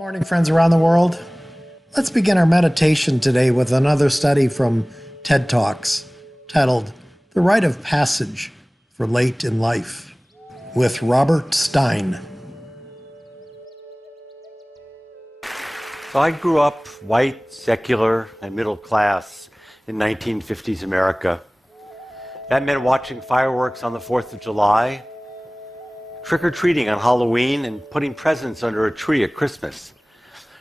Morning, friends around the world. Let's begin our meditation today with another study from TED Talks titled The Rite of Passage for Late in Life with Robert Stein. So I grew up white, secular, and middle class in 1950s America. That meant watching fireworks on the 4th of July, trick-or-treating on Halloween, and putting presents under a tree at Christmas.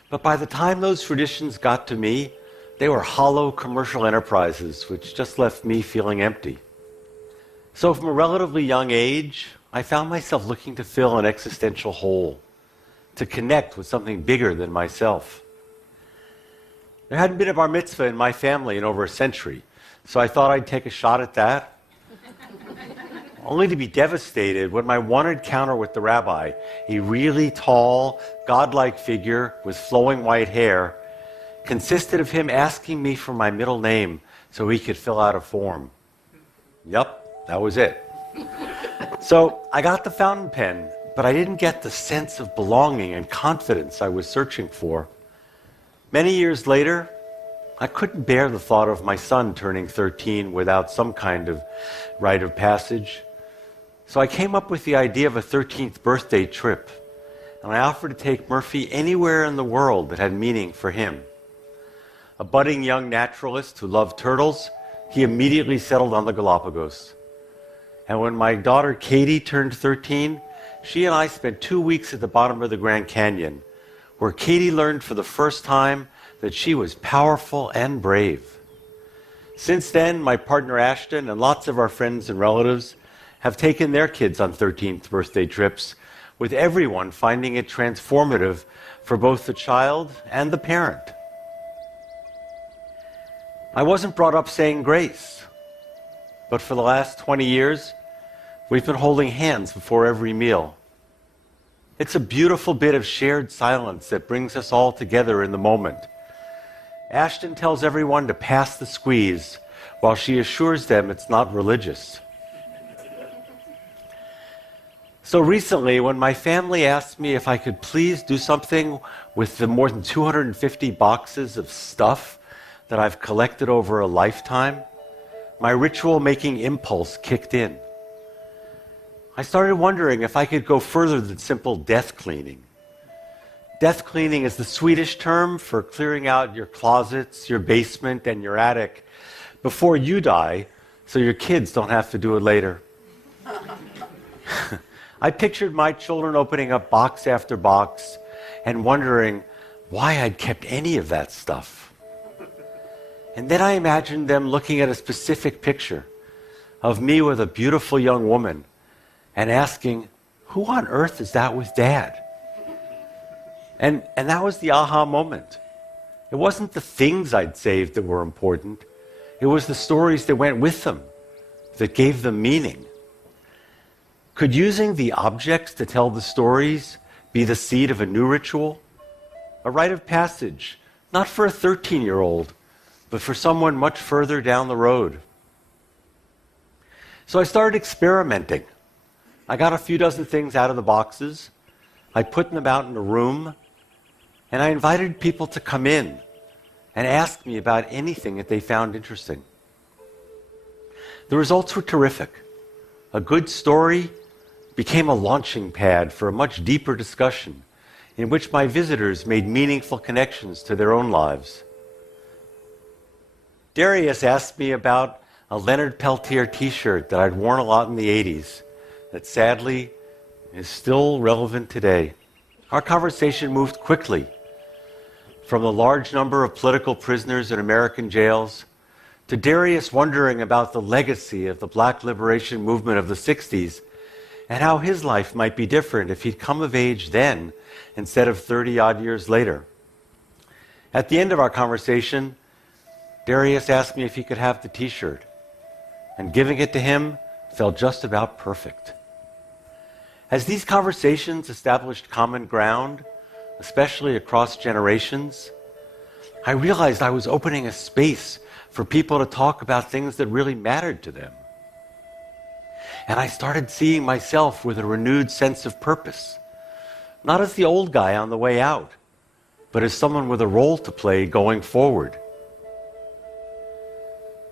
But by the time those traditions got to me, they were hollow commercial enterprises, which just left me feeling empty. So from a relatively young age, I found myself looking to fill an existential hole, to connect with something bigger than myself. There hadn't been a bar mitzvah in my family in over a century, so I thought I'd take a shot at that, only to be devastated when my one encounter with the rabbi, a really tall, godlike figure with flowing white hair, consisted of him asking me for my middle name so he could fill out a form. Yup, that was it. So I got the fountain pen, but I didn't get the sense of belonging and confidence I was searching for. Many years later, I couldn't bear the thought of my son turning 13 without some kind of rite of passage. So I came up with the idea of a 13th birthday trip, and I offered to take Murphy anywhere in the world that had meaning for him. A budding young naturalist who loved turtles, he immediately settled on the Galapagos. And when my daughter Katie turned 13, she and I spent 2 weeks at the bottom of the Grand Canyon, where Katie learned for the first time that she was powerful and brave. Since then, my partner Ashton and lots of our friends and relatives have taken their kids on 13th birthday trips, with everyone finding it transformative for both the child and the parent. I wasn't brought up saying grace, but for the last 20 years, we've been holding hands before every meal. It's a beautiful bit of shared silence that brings us all together in the moment. Ashton tells everyone to pass the squeeze, while she assures them it's not religious. So recently, when my family asked me if I could please do something with the more than 250 boxes of stuff that I've collected over a lifetime, my ritual-making impulse kicked in. I started wondering if I could go further than simple death cleaning. Death cleaning is the Swedish term for clearing out your closets, your basement, and your attic before you die, so your kids don't have to do it later. I pictured my children opening up box after box and wondering why I'd kept any of that stuff. And then I imagined them looking at a specific picture of me with a beautiful young woman and asking, who on earth is that with Dad? And that was the aha moment. It wasn't the things I'd saved that were important. It was the stories that went with them, that gave them meaning. Could using the objects to tell the stories be the seed of a new ritual? A rite of passage, not for a 13-year-old, but for someone much further down the road. So I started experimenting. I got a few dozen things out of the boxes. I put them out in a room, and I invited people to come in and ask me about anything that they found interesting. The results were terrific. A good story became a launching pad for a much deeper discussion in which my visitors made meaningful connections to their own lives. Darius asked me about a Leonard Peltier t-shirt that I'd worn a lot in the 80s that sadly is still relevant today. Our conversation moved quickly from the large number of political prisoners in American jails to Darius wondering about the legacy of the Black liberation movement of the 60s and how his life might be different if he'd come of age then instead of 30-odd years later. At the end of our conversation, Darius asked me if he could have the t-shirt, and giving it to him felt just about perfect. As these conversations established common ground, especially across generations, I realized I was opening a space for people to talk about things that really mattered to them. And I started seeing myself with a renewed sense of purpose, not as the old guy on the way out, but as someone with a role to play going forward.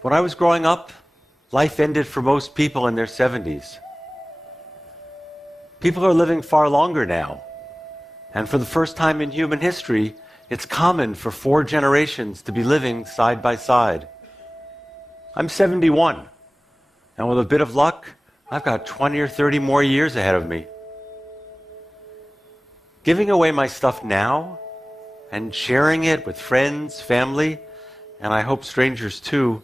When I was growing up, life ended for most people in their 70s. People are living far longer now, and for the first time in human history, it's common for 4 generations to be living side by side. I'm 71, and with a bit of luck, I've got 20 or 30 more years ahead of me. Giving away my stuff now and sharing it with friends, family, and I hope strangers too,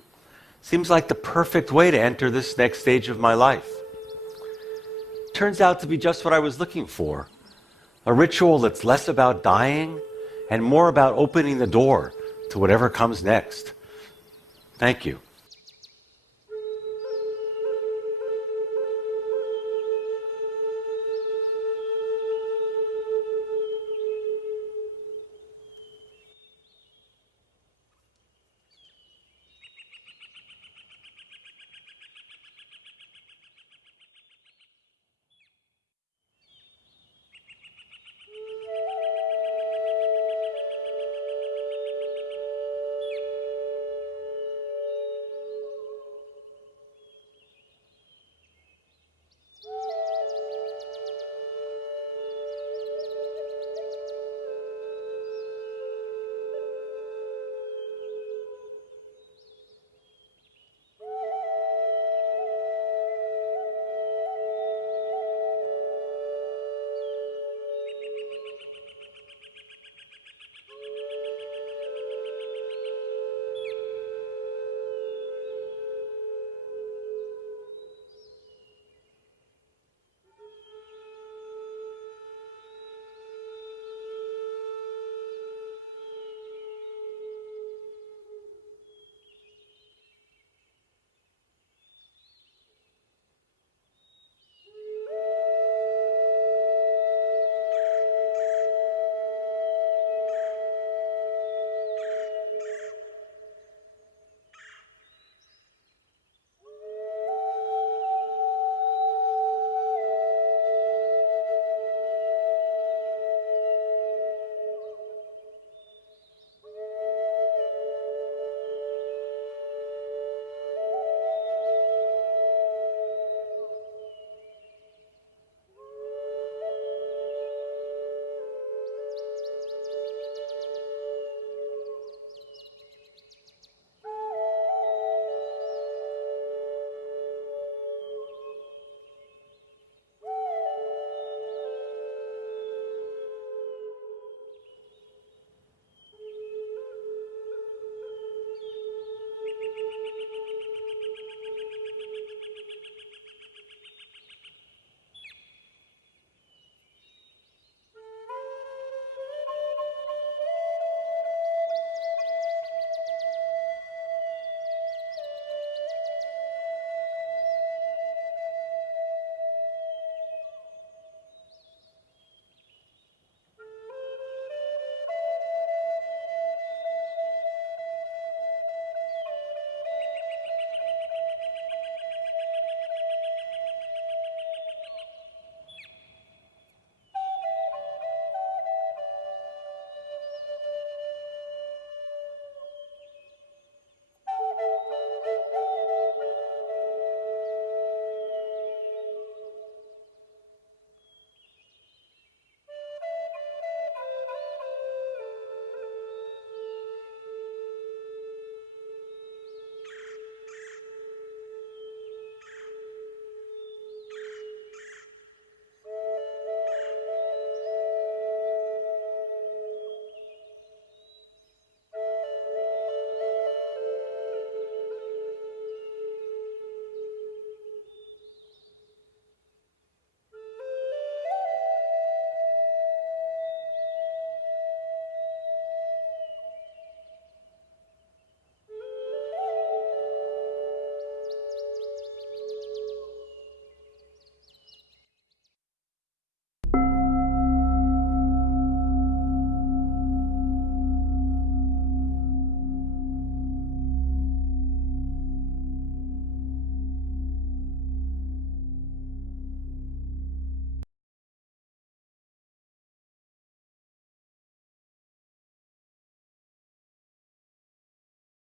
seems like the perfect way to enter this next stage of my life. Turns out to be just what I was looking for. A ritual that's less about dying and more about opening the door to whatever comes next. Thank you.